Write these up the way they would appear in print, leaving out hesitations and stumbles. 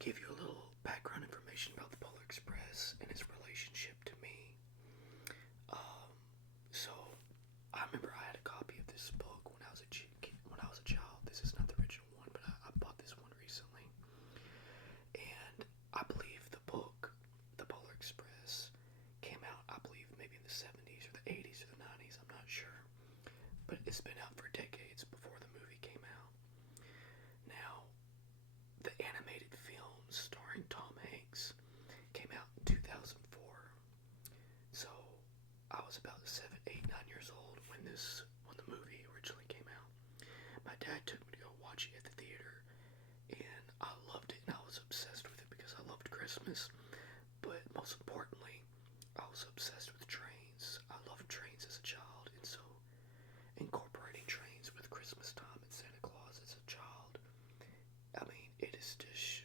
give you a little background information about the Polar Express and its relationship to me. Um, so I remember I had a copy of this book when I was a child. This is not the original one, but I bought this one recently, and I believe the book, The Polar Express, came out. I believe maybe in the 70s or the 80s or the 90s. I'm not sure, but it's been out for decades before the movie came out. Now, the animated film starring Tom Hanks came out in 2004. So I was about 7, 8, 9 years old when the movie originally came out. My dad took me to go watch it at the theater, and I loved it, and I was obsessed with it because I loved Christmas. But most importantly, I was obsessed with trains. I loved trains as a child, and so incorporating trains with Christmas time and Santa Claus as a child, I mean, it is just,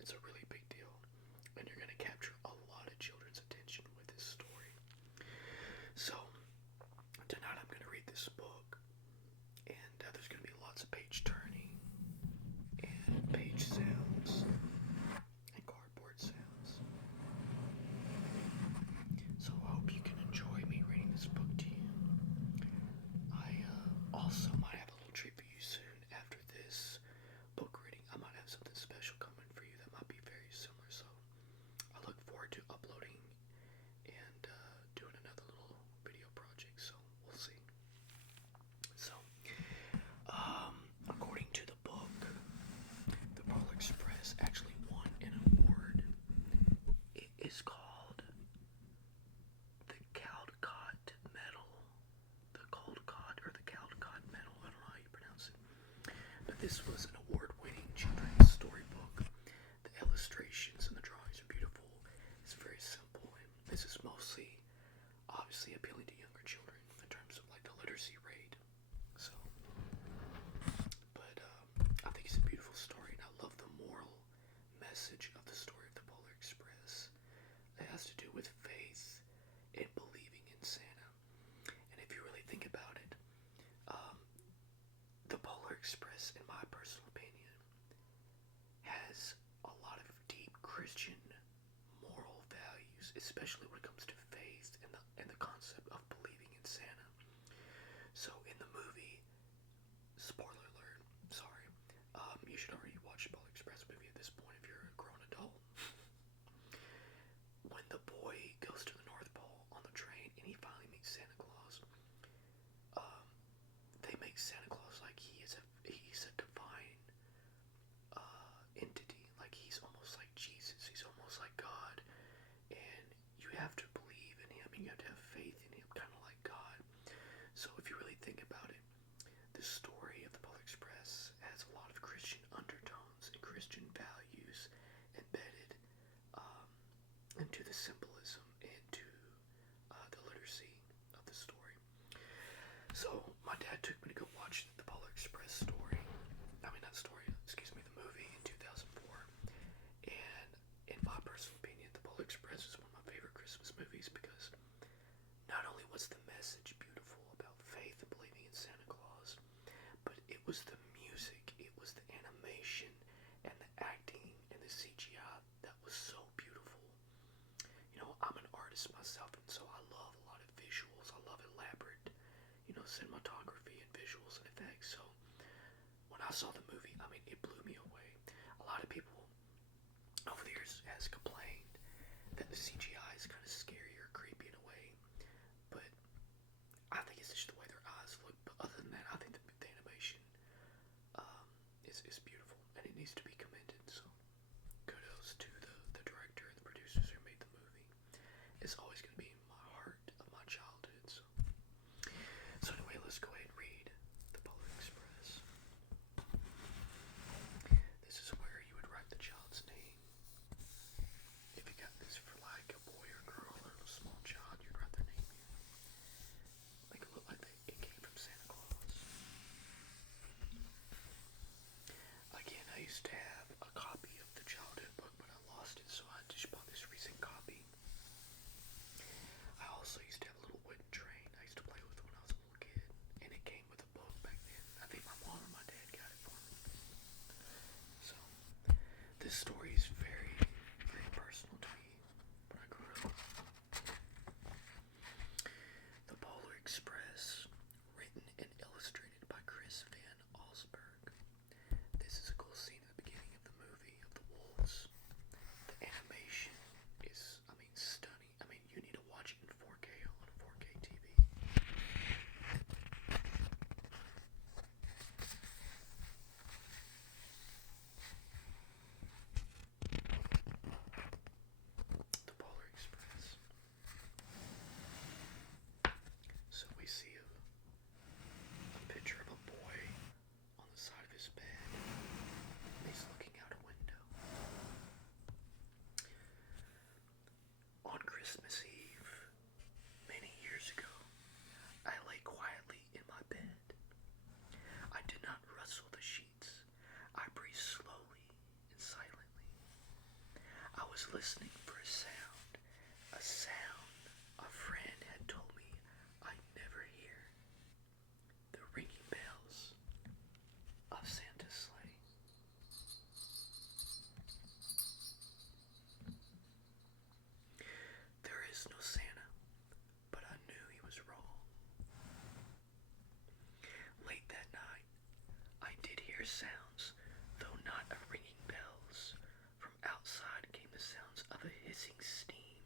it's a really big deal. And you're going to capture a lot of children's attention with this story. So, tonight I'm going to read this book, and there's going to be lots of page turning, and page sounds, and cardboard sounds. So I hope you can enjoy me reading this book to you. I also might have a little treat for you soon after this book reading. I might have something special coming for you that might be very similar, so I look forward to uploading and doing another little video project, so we'll see. So, according to the book, the Polar Express actually won an award. It is called the Caldecott Medal. The Caldecott or the Caldecott Medal, I don't know how you pronounce it. But this was an award-winning children's storybook. The illustrations and the drawings are beautiful. It's very simple, and this is mostly, obviously, appealing to younger children in terms of like the literacy rate. So, but I think it's a beautiful story, and I love the moral message of the story of the Polar Express. It has to do with faith and believing in Santa. And if you really think about it, the Polar Express, in my personal opinion, has a lot of deep Christian moral values, especially when it comes to faith and the concept of believing in Santa. So in the movie, spoiler alert, sorry, you should already watch the Polar Express movie at this point if you're a grown adult. When the boy goes to the North Pole on the train and he finally meets Santa Claus, they make Santa Claus like he's a divine entity, like he's almost like Jesus, he's almost like God, and you have to believe in him, and you have to have faith in him, kind of like God. So if you really think about it, the story of the Polar Express has a lot of Christian undertones and Christian values embedded into the symbolism and to the literacy of the story. So my dad took me to go watch the Polar Express story. I mean, not story, excuse me, the movie in 2004. And in my personal opinion, the Polar Express is one of my favorite Christmas movies because not only was the message beautiful about faith and believing in Santa Claus, but it was the music, it was the animation, and the acting and the CGI that was so beautiful. I'm an artist myself, and so I love a lot of visuals. I love elaborate, cinematography and visuals and effects. So when I saw the movie, I mean, it blew me away. A lot of people over the years has complained that the CGI is kind of scary or creepy in a way, but I think it's just the way their eyes look. But other than that, I think the animation is beautiful, and it needs to be commended. So kudos to the director and the producers who made the movie. It's always going to be in my heart of my childhood. So anyway, let's go ahead and read the Polar Express. This is where you would write the child's name Christmas Eve, many years ago, I lay quietly in my bed. I did not rustle the sheets. I breathed slowly and silently. I was listening for a sound a friend had told me I'd never hear. The ringing bells of Santa's sleigh. There is no Santa, but I knew he was wrong. Late that night, I did hear sounds, though not of ringing bells. From outside came the sounds of a hissing steam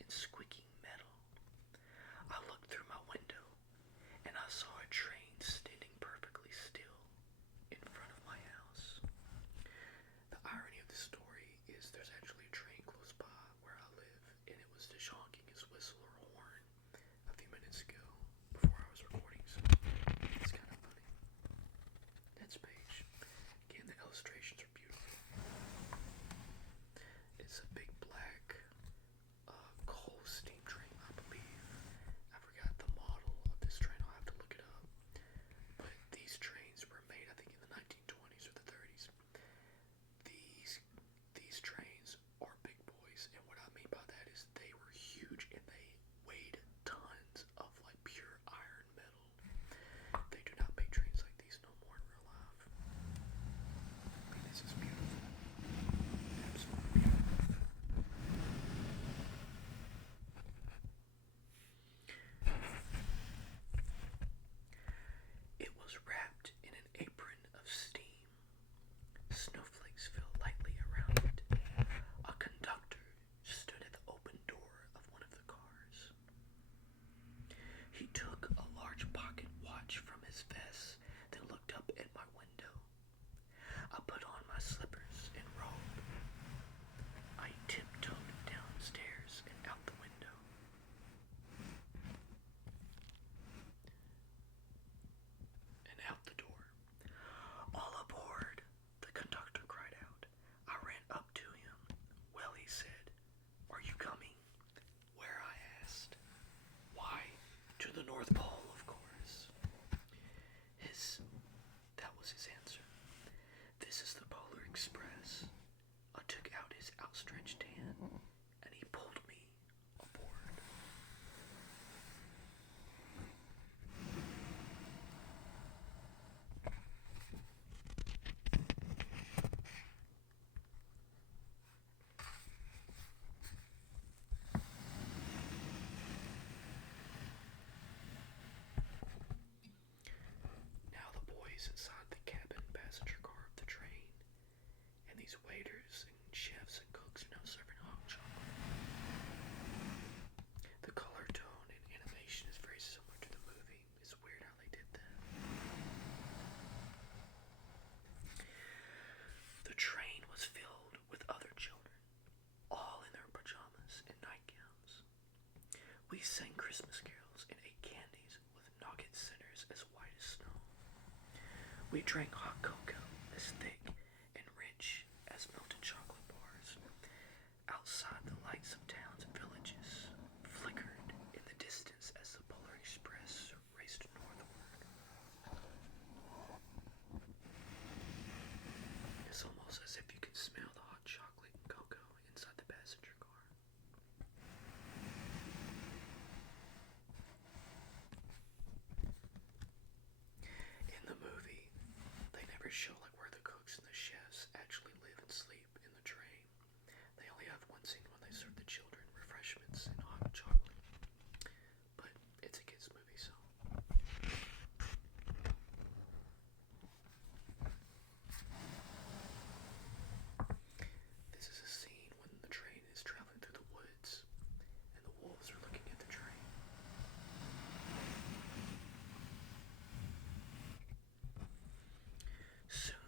and squeaking metal. I looked through my window, and I saw a train standing perfectly still in front of my house. The irony of the story is there's actually a train close by where I live, and it was just honking his whistle or horn a few minutes ago before I was recording, so it's kind of funny. Next page. Again, the illustrations are beautiful. It's a big black coal steam train, I believe. I forgot the model of this train. I'll have to look it up. But these trains were made, I think, in the 1920s or the 30s. These trains are big boys, and what I mean by that is they were huge and they weighed tons of like pure iron metal. They do not make trains like these no more in real life. I mean, this is beautiful. Absolutely beautiful. It was wrapped in an apron of steam. Snowflakes fell lightly around it. A conductor stood at the open door of one of the cars. He took a large pocket watch from his vest, then looked up at my window. I put on my slippers and robe. I tiptoed downstairs and out the window. And out the door. All aboard, the conductor cried out. I ran up to him. Well, he said, are you coming? Where, I asked. Why, to the North Pole, of course. That was his answer. This is the Polar Express. I took out his outstretched hand, and he pulled me aboard. Now the boys inside the cabin passenger car of the train, and these waiters and chefs and cooks are now serving hot chocolate. The color tone and animation is very similar to the movie. It's weird how they did that. The train was filled with other children, all in their pajamas and nightgowns. We sang Christmas carols and ate candies with nugget centers as white as snow. We drank hot cocoa as thick and rich as melted chocolate bars. Outside, the lights of towns and villages flickered in the distance as the Polar Express raced northward. It's almost as if you could smell the hot chocolate and cocoa inside the passenger car. In the movie, they never show like where the cooks and the chefs actually live and sleep in the train. They only have one scene when they serve the children refreshments and hot chocolate. But it's a kids' movie, so. This is a scene when the train is traveling through the woods and the wolves are looking at the train. Soon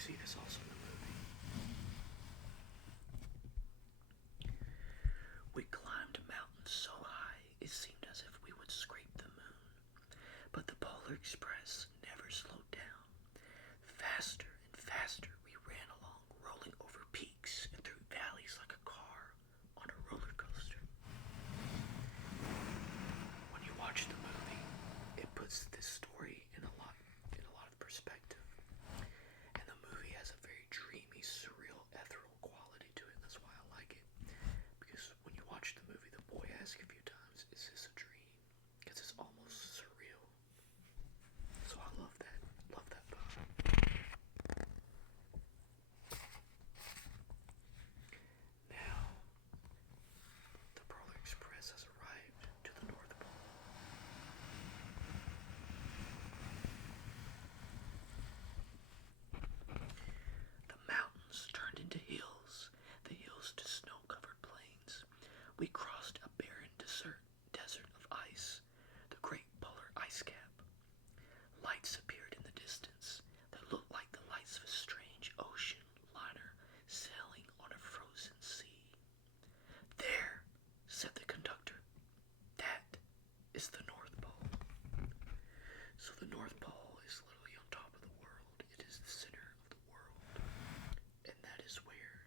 see this also in the movie. We climbed a mountain so high it seemed as if we would scrape the moon. But the Polar Express never slowed down. Faster and faster we ran along, rolling over peaks and through valleys like a car on a roller coaster. When you watch the movie, it puts this story in a lot of perspective. And the movie has a very dreamy, surreal, ethereal quality to it. That's why I like it. Because when you watch the movie, the boy asks a few times, is this a dream? Because it's almost surreal. So I love that. Love that book. Now, the Polar Express has arrived to the North Pole. The mountains turned into hills, the hills to snow-covered plains. We crossed a barren desert of ice, the great polar ice cap. Lights appeared in the distance that looked like the lights of a strange ocean liner sailing on a frozen sea. There, said the conductor, that is the North Pole. So the North Pole is literally on top of the world. It is the center of the world. And that is where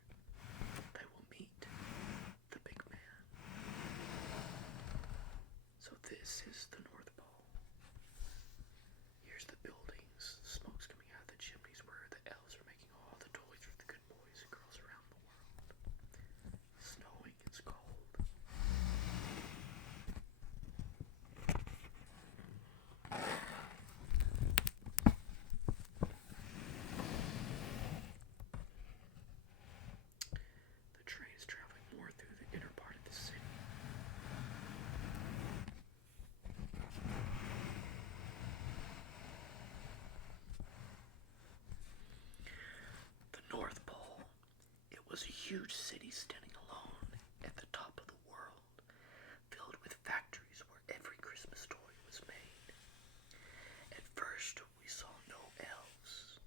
they will meet the big man. So this is the North Pole. Here's the buildings, the smoke's coming out of the chimneys where the elves are making all the toys for the good boys and girls around the world. Snowing, it's cold. The train is traveling more through the inner part of the city. The North Pole. It was a huge city standing alone at the top of the world, filled with factories where every Christmas toy was made. At first, we saw no elves.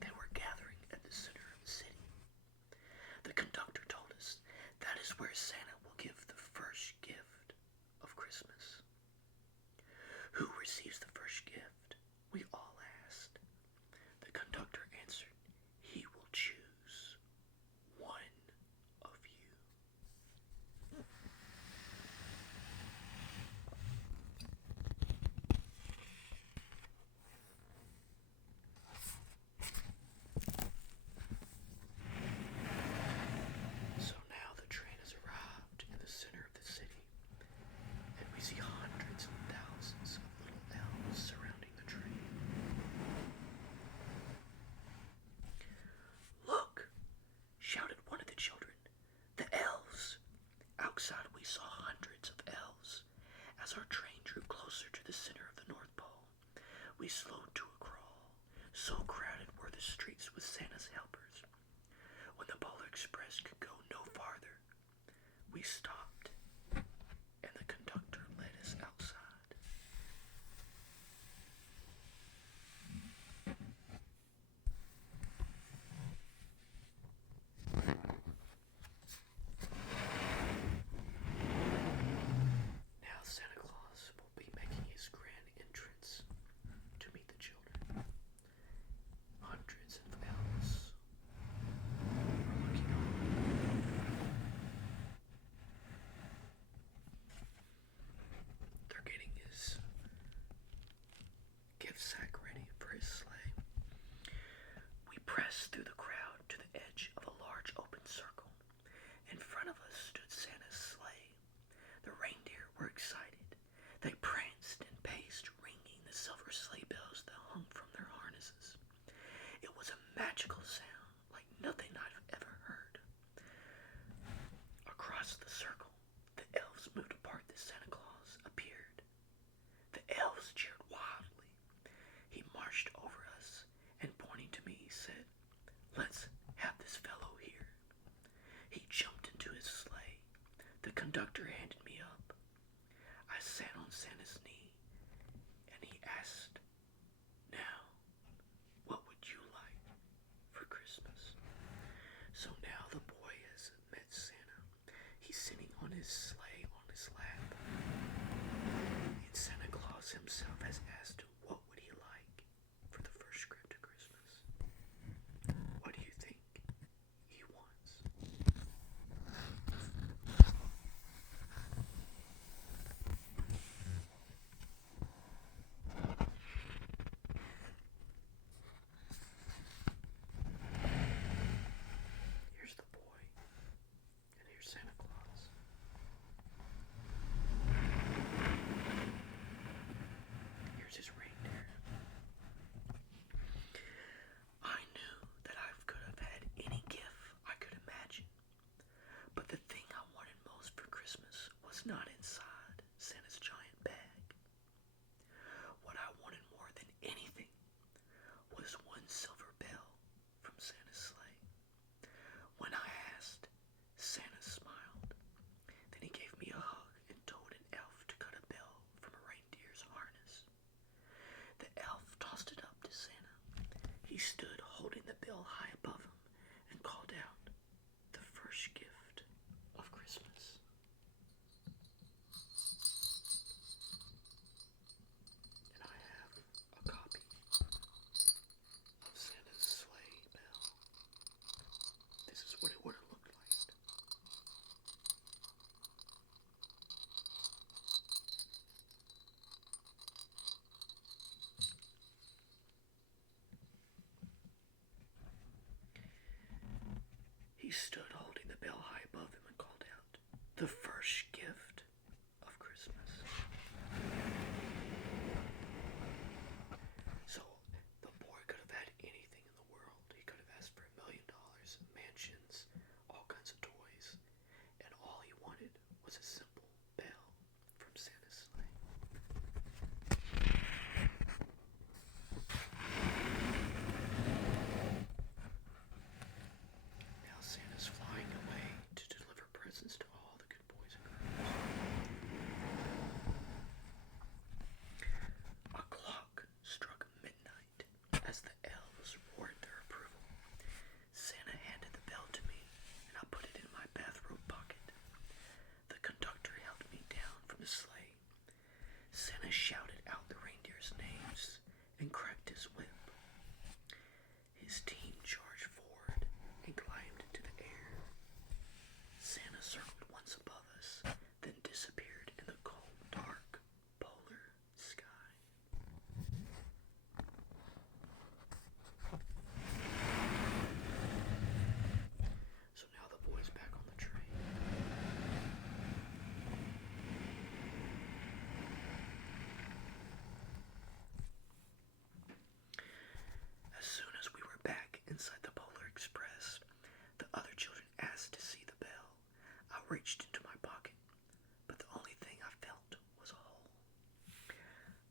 They were gathering at the center of the city. The conductor told us that is where Santa will give the first gift of Christmas. Who receives the first gift? We all asked. The conductor answered, he will choose one of you. So now the train has arrived in the center of the city, and we see hundreds and thousands of little elves surrounding the train. Look, shouted one of the children, the elves. Outside we saw hundreds of elves. As our train drew closer to the center of the North Pole, we slowed to a crawl. So crowded were the streets with Santa's helpers. When the Polar Express could go no farther, we stopped, and the conductor led us outside. Now Santa Claus will be making his grand entrance to meet the children. Hundreds of elves are looking on. They're getting his gift sack ready for his sleigh. We pressed through the crowd to the edge of a large open circle. In front of us stood Santa's sleigh. The reindeer were excited. They pranced and paced, ringing the silver sleigh bells that hung from their harnesses. It was a magical sound, like nothing I've ever heard. Across the circle, the elves moved apart as Santa Claus appeared. The elves cheered wildly. He marched over us and, pointing to me, he said, let's have this fellow here. He jumped into his sleigh. The conductor handed me up. I sat on Santa's knee, and he asked, now, what would you like for Christmas? Claus himself has asked what would he like for the first gift of Christmas. What do you think he wants? Here's the boy, and here's Santa Claus. Here's his reindeer. I knew that I could have had any gift I could imagine, but the thing I wanted most for Christmas was not inside Santa's giant bag. What I wanted more than anything was one silver bell from Santa's sleigh. When I asked, Santa smiled. Then he gave me a hug and told an elf to cut a bell from a reindeer's harness. The elf tossed it up to Santa. He stood holding the bell high above him and called out, "The first gift of Christmas." And I have a copy of Santa's sleigh bell. This is what it would have looked like. He stood holding the bell high above him and called out, "The first gift of Christmas." So the boy could have had anything in the world. He could have asked for $1 million, mansions, all kinds of toys, and all he wanted was a simple bell from Santa's sleigh. Now Santa's flying away to deliver presents to all the good boys and girls. A clock struck midnight as the elves roared their approval. Santa handed the bell to me, and I put it in my bathrobe pocket. The conductor held me down from the sleigh. Santa shouted out the reindeer's names and cracked his whip. His team charged forward and climbed into the air. Santa circled once above us, then disappeared in the cold, dark, polar sky. So now the boy's back on the train. As soon as we were back inside the Polar Express, the other children asked to see the bell. I reached into my pocket, but the only thing I felt was a hole.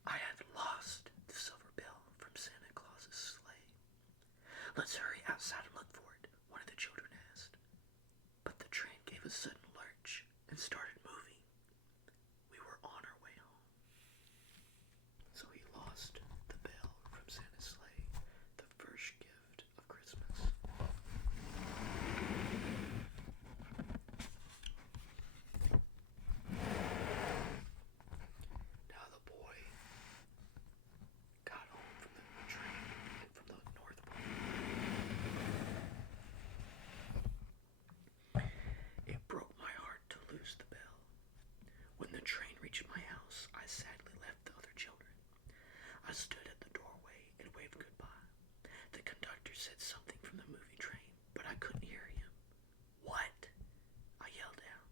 I had lost the silver bell from Santa Claus's sleigh. "Let's hurry outside and look for it," one of the children asked. But the train gave a sudden lurch and started moving. We were on our way home. So he lost the bell from Santa's sleigh, the first gift of Christmas. Now the boy got home from the train and from the North Pole. It broke my heart to lose the bell. When the train reached my house, I sadly left the other children. I stood at the doorway and waved goodbye. The conductor said something from the movie train, but I couldn't hear him. "What?" I yelled out.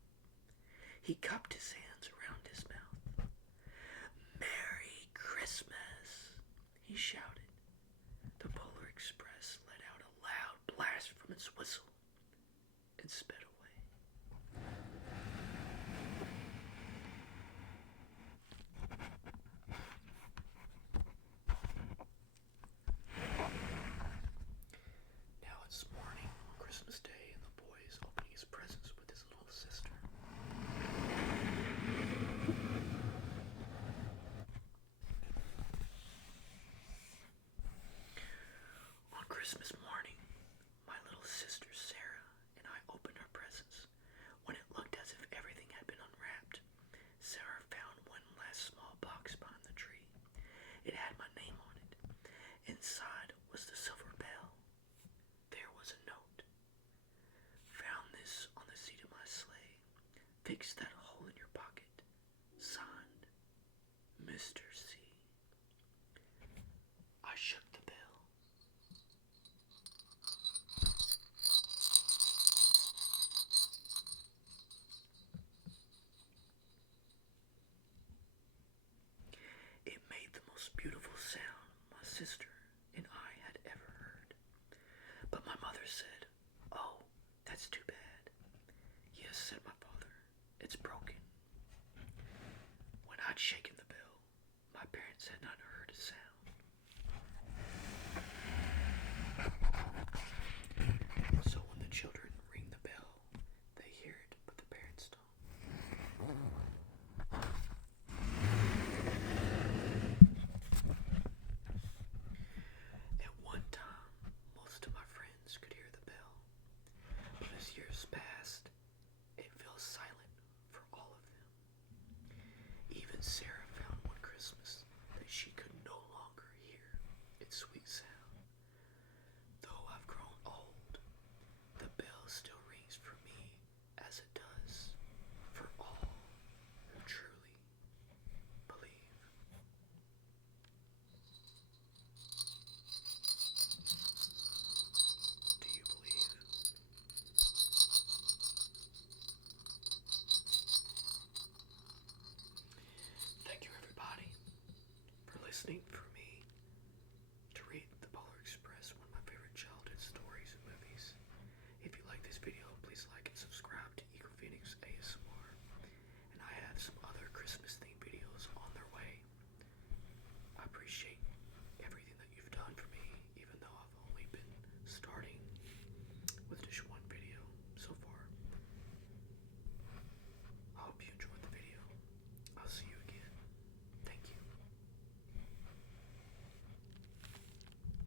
He cupped his hands around his mouth. "Merry Christmas," he shouted. The Polar Express let out a loud blast from its whistle and sped away. Now it's morning on Christmas Day, and the boy is opening his presents with his little sister. On Christmas morning, my little sister Sarah and I opened our presents. When it looked as if everything had been unwrapped, Sarah found one last small box behind the tree. mother said, "Oh, that's too bad." "Yes," said my father, "it's broken." When I'd shaken the bell, my parents had not heard a sound. So when the children ring the bell, they hear it, but the parents don't. At one time, most of my friends could hear the bell, but as years passed, it fell silent for all of them. Even Sarah